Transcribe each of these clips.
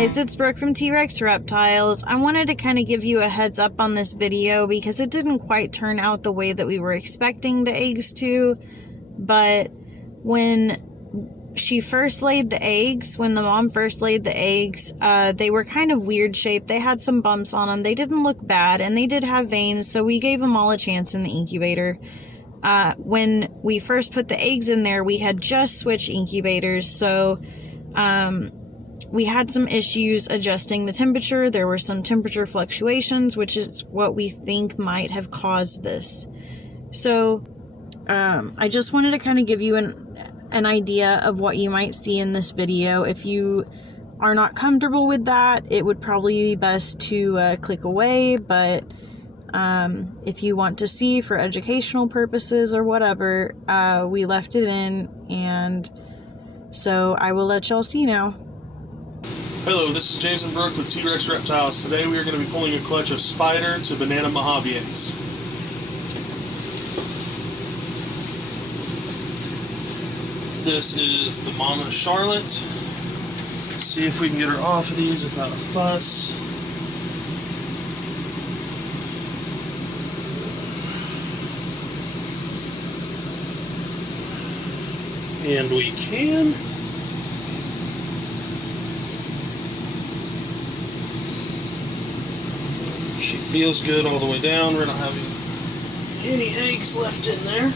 guys, it's Brooke from T-Rex Reptiles. I wanted to kind of give you a heads up on this video because it didn't quite turn out the way that we were expecting the eggs to. But when she first laid the eggs, when the mom first laid the eggs, they were kind of weird shaped. They had some bumps on them. They didn't look bad, and they did have veins, so we gave them all a chance in the incubator. When we first put the eggs in there, we had just switched incubators, so we had some issues adjusting the temperature. There were some temperature fluctuations, which is what we think might have caused this. So I just wanted to kind of give you an idea of what you might see in this video. If you are not comfortable with that, it would probably be best to click away, but if you want to see for educational purposes or whatever, we left it in, and so I will let y'all see now. Hello, this is James and Brooke with T-Rex Reptiles. Today we are going to be pulling a clutch of spider to banana Mojave eggs. This is the mama Charlotte. See if we can get her off of these without a fuss. And we can. She feels good all the way down. We're not having any eggs left in there.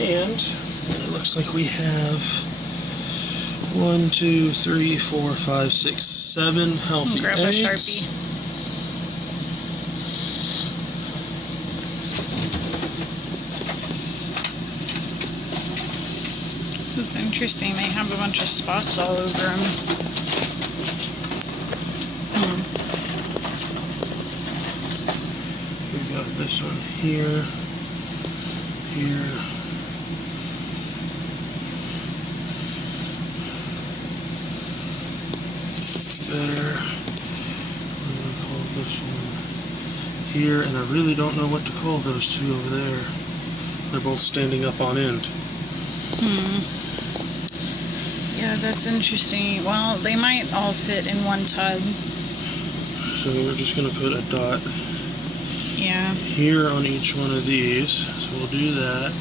And it looks like we have 1, 2, 3, 4, 5, 6, 7 healthy Grab eggs. a Sharpie. It's interesting, they have a bunch of spots all over them. We've got this one here, here, there. We're going to call this one here, and I really don't know what to call those two over there. They're both standing up on end. Yeah, that's interesting. Well, they might all fit in one tub. So we're just going to put a dot here on each one of these. So we'll do that.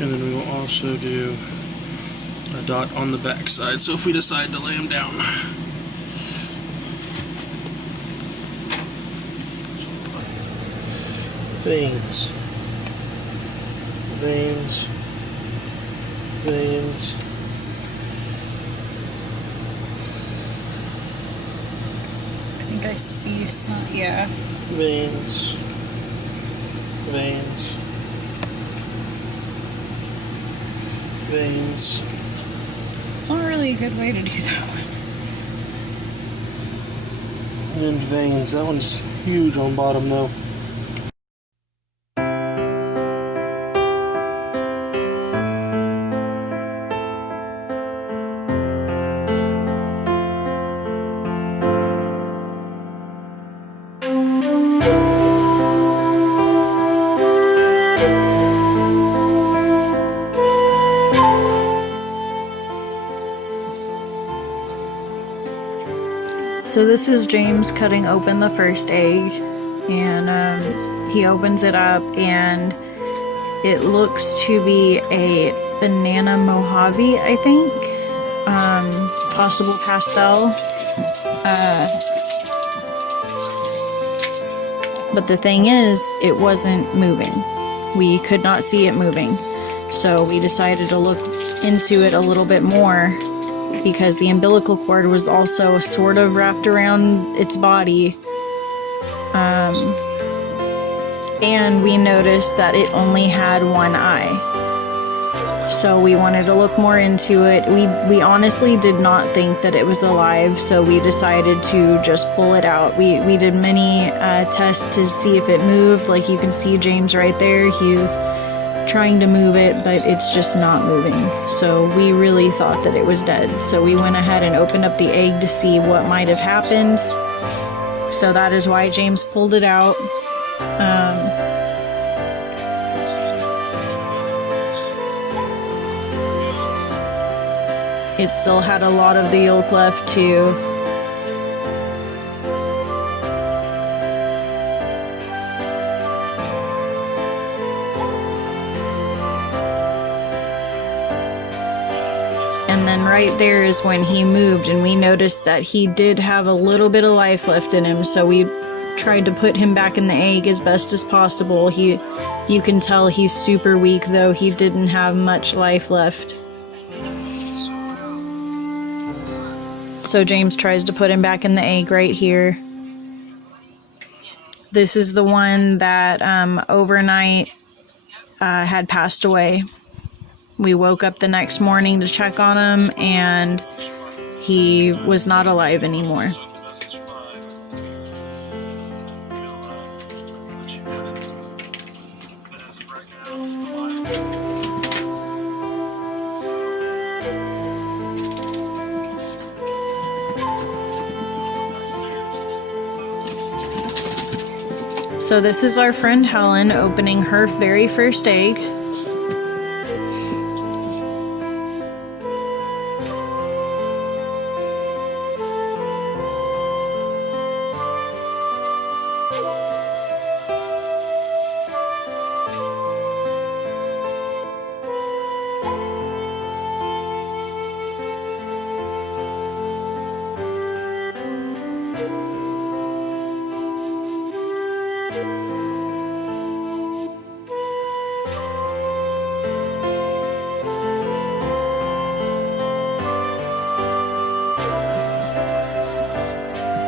And then we will also do a dot on the back side. So if we decide to lay them down. Veins. Veins. Veins. I think I see some, yeah. Veins. Veins. Veins. It's not really a good way to do that one. And veins. That one's huge on bottom though. So this is James cutting open the first egg, and he opens it up, and it looks to be a banana Mojave, I think, possible pastel, but the thing is, it wasn't moving. We could not see it moving, so we decided to look into it a little bit more, because the umbilical cord was also sort of wrapped around its body. And we noticed that it only had one eye. So we wanted to look more into it. We honestly did not think that it was alive, so we decided to just pull it out. We did many tests to see if it moved. Like you can see James right there, he's trying to move it, but it's just not moving. So we really thought that it was dead. So we went ahead and opened up the egg to see what might have happened. So that is why James pulled it out. It still had a lot of the yolk left too. And then right there is when he moved, and we noticed that he did have a little bit of life left in him, so we tried to put him back in the egg as best as possible. You can tell he's super weak, though. He didn't have much life left. So James tries to put him back in the egg right here. This is the one that overnight had passed away. We woke up the next morning to check on him, and he was not alive anymore. So this is our friend Helen opening her very first egg.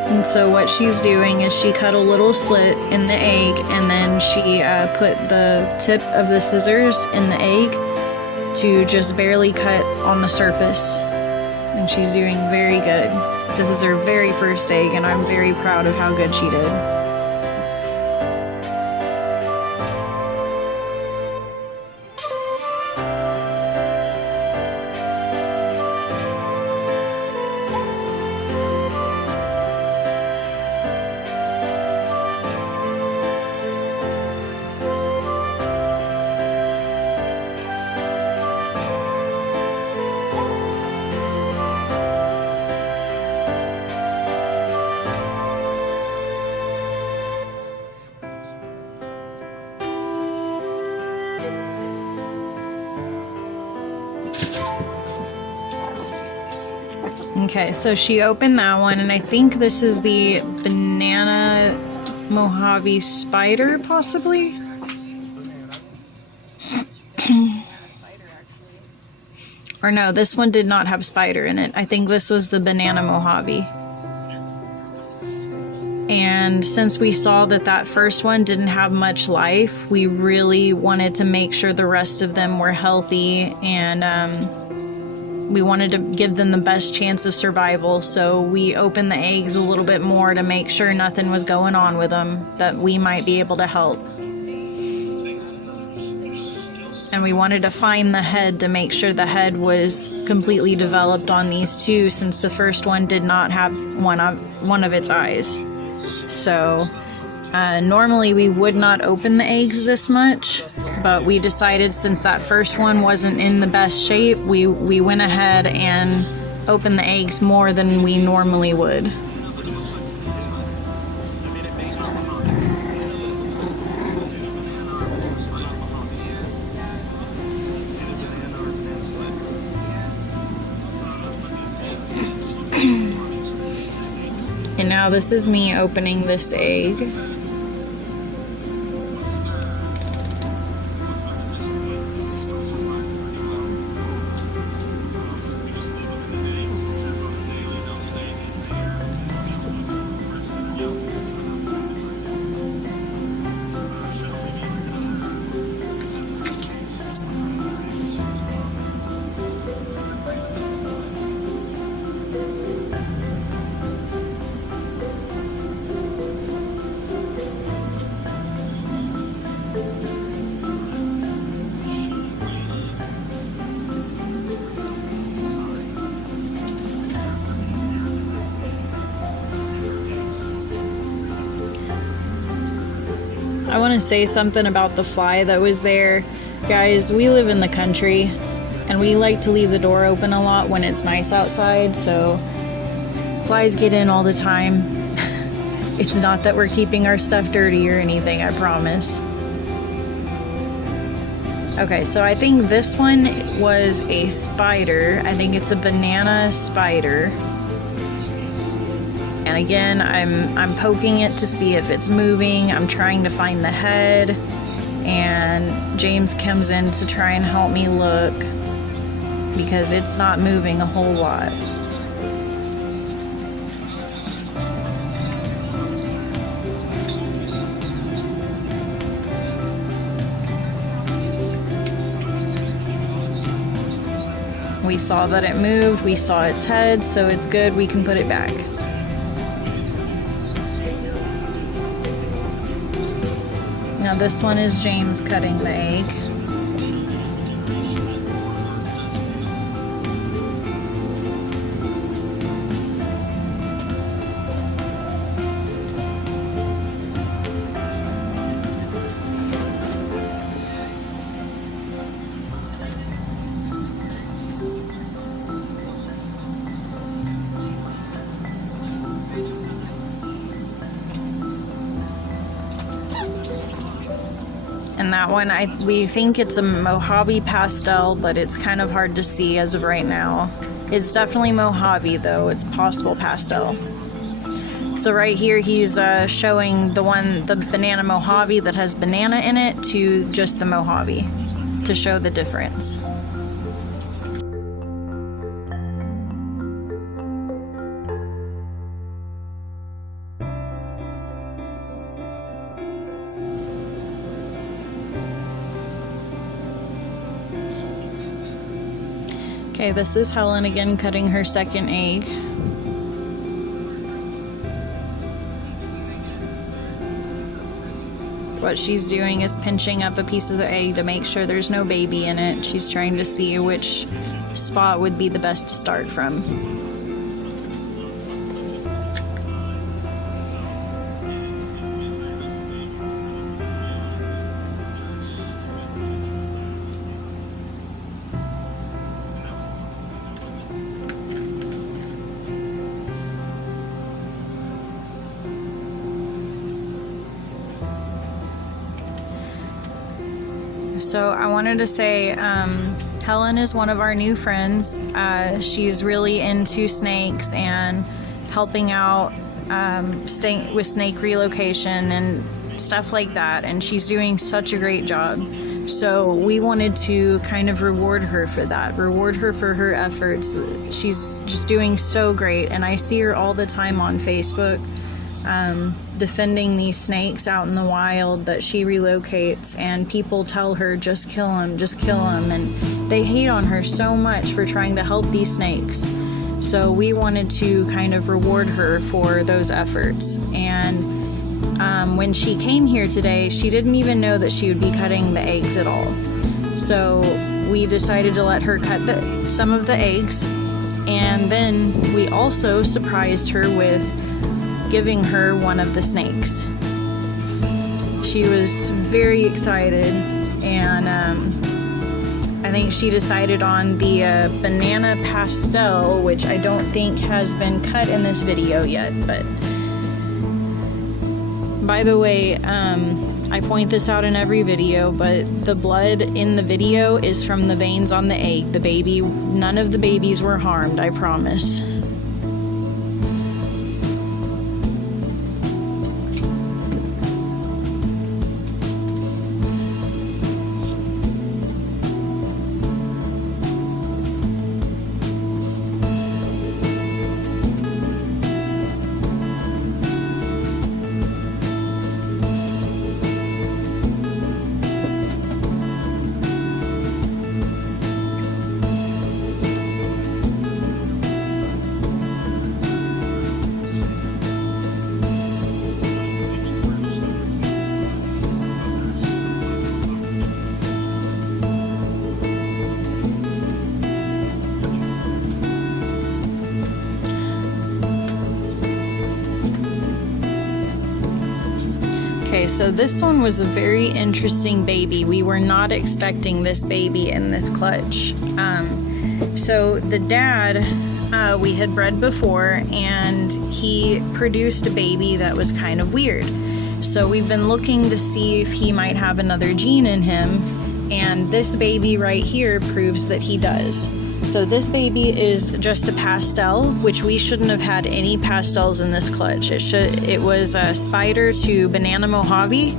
And so what she's doing is she cut a little slit in the egg, and then she put the tip of the scissors in the egg to just barely cut on the surface. And she's doing very good. This is her very first egg, and I'm very proud of how good she did. Okay, so she opened that one, and I think this is the banana Mojave spider, possibly? Or no, this one did not have spider in it. I think this was the banana Mojave. And since we saw that that first one didn't have much life, we really wanted to make sure the rest of them were healthy, and we wanted to give them the best chance of survival, so we opened the eggs a little bit more to make sure nothing was going on with them, that we might be able to help. And we wanted to find the head to make sure the head was completely developed on these two, since the first one did not have one of its eyes. So normally we would not open the eggs this much, but we decided since that first one wasn't in the best shape, we went ahead and opened the eggs more than we normally would. And now this is me opening this egg. I want to say something about the fly that was there. Guys, we live in the country, And we like to leave the door open a lot when it's nice outside, so flies get in all the time. It's not that we're keeping our stuff dirty or anything, I promise. Okay, so I think this one was a spider. I think it's a banana spider. And again, I'm poking it to see if it's moving. I'm trying to find the head. And James comes in to try and help me look because it's not moving a whole lot. We saw that it moved, we saw its head, so it's good, we can put it back. Now this one is James cutting the egg. And that one, we think it's a Mojave pastel, but it's kind of hard to see as of right now. It's definitely Mojave though, it's possible pastel. So right here he's showing the banana Mojave that has banana in it to just the Mojave to show the difference. Okay, this is Helen again cutting her second egg. What she's doing is pinching up a piece of the egg to make sure there's no baby in it. She's trying to see which spot would be the best to start from. So I wanted to say, Helen is one of our new friends. She's really into snakes and helping out with snake relocation and stuff like that, and she's doing such a great job. So we wanted to kind of reward her for that, reward her for her efforts. She's just doing so great, and I see her all the time on Facebook defending these snakes out in the wild that she relocates, and people tell her just kill them, and they hate on her so much for trying to help these snakes. So we wanted to kind of reward her for those efforts. And when she came here today, she didn't even know that she would be cutting the eggs at all. So we decided to let her cut some of the eggs, and then we also surprised her with giving her one of the snakes. She was very excited, and I think she decided on the banana pastel, which I don't think has been cut in this video yet. But by the way, I point this out in every video, but the blood in the video is from the veins on the egg. None of the babies were harmed, I promise. Okay, so this one was a very interesting baby. We were not expecting this baby in this clutch. So the dad, we had bred before, and he produced a baby that was kind of weird. So we've been looking to see if he might have another gene in him, and this baby right here proves that he does. So this baby is just a pastel, which we shouldn't have had any pastels in this clutch. It was a spider to banana Mojave,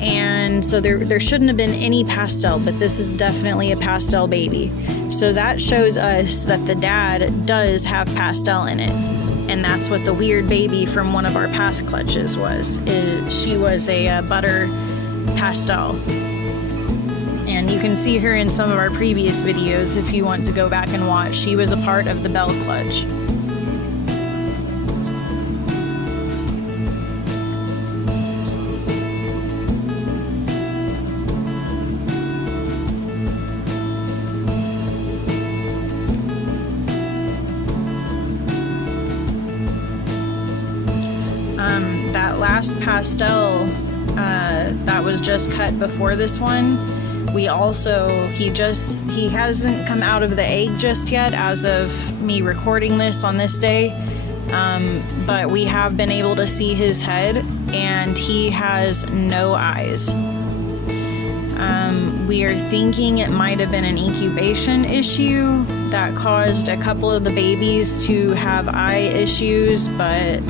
and so there shouldn't have been any pastel, but this is definitely a pastel baby. So that shows us that the dad does have pastel in it, and that's what the weird baby from one of our past clutches was. She was a butter pastel. And you can see her in some of our previous videos if you want to go back and watch. She was a part of the Bell clutch. That last pastel that was just cut before this one, he hasn't come out of the egg just yet as of me recording this on this day, but we have been able to see his head, and he has no eyes. We are thinking it might have been an incubation issue that caused a couple of the babies to have eye issues, but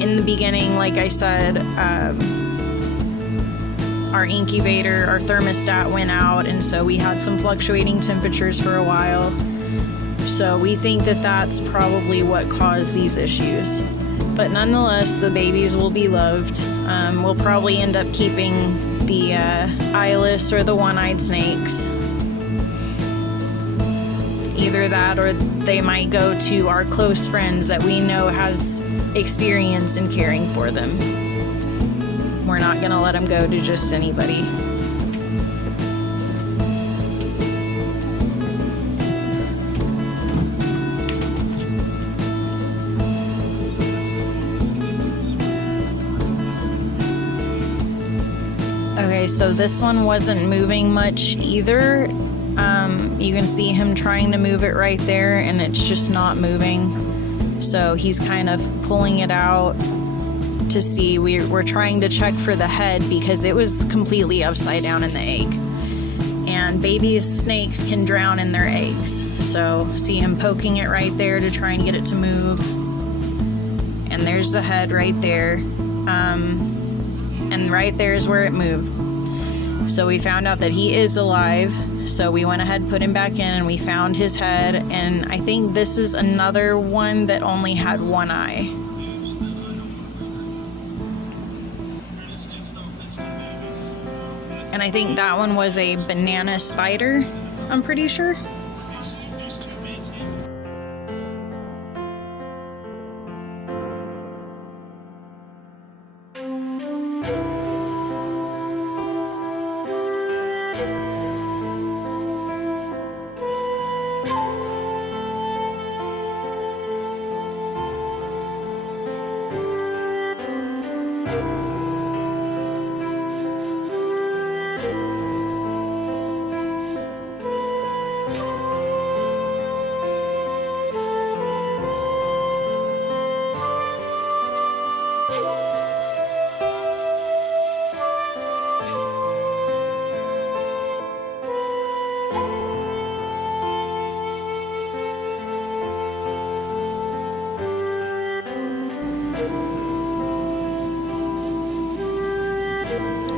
in the beginning, like I said, our incubator, our thermostat went out, and so we had some fluctuating temperatures for a while. So we think that that's probably what caused these issues. But nonetheless, the babies will be loved. We'll probably end up keeping the eyeless or the one-eyed snakes. Either that, or they might go to our close friends that we know has experience in caring for them. We're not going to let them go to just anybody. Okay, so this one wasn't moving much either. You can see him trying to move it right there, and it's just not moving. So he's kind of pulling it out to see. We're trying to check for the head because it was completely upside down in the egg. And baby snakes can drown in their eggs. So see him poking it right there to try and get it to move. And there's the head right there. And right there is where it moved. So we found out that he is alive. So we went ahead, put him back in, and we found his head. And I think this is another one that only had one eye. And I think that one was a banana spider, I'm pretty sure.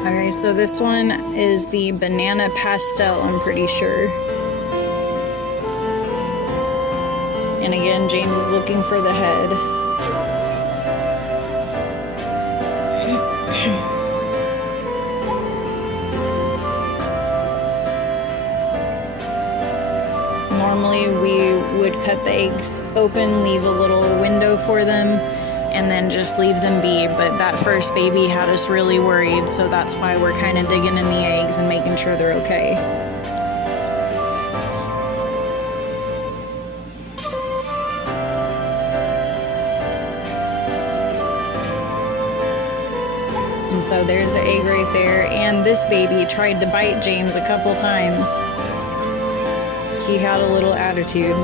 Okay, so this one is the banana pastel, I'm pretty sure. And again, James is looking for the head. Normally we would cut the eggs open, leave a little window for them, and then just leave them be, but that first baby had us really worried, so that's why we're kind of digging in the eggs and making sure they're okay. And so there's the egg right there. And this baby tried to bite James a couple times. He had a little attitude.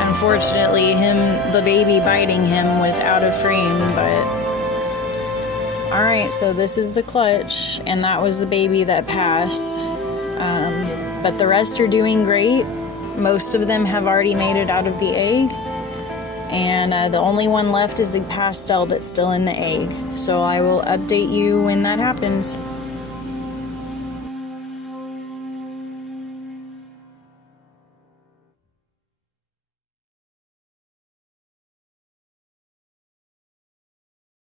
Unfortunately, the baby biting him was out of frame, but alright, so this is the clutch, and that was the baby that passed. But the rest are doing great. Most of them have already made it out of the egg, and the only one left is the pastel that's still in the egg. So I will update you when that happens.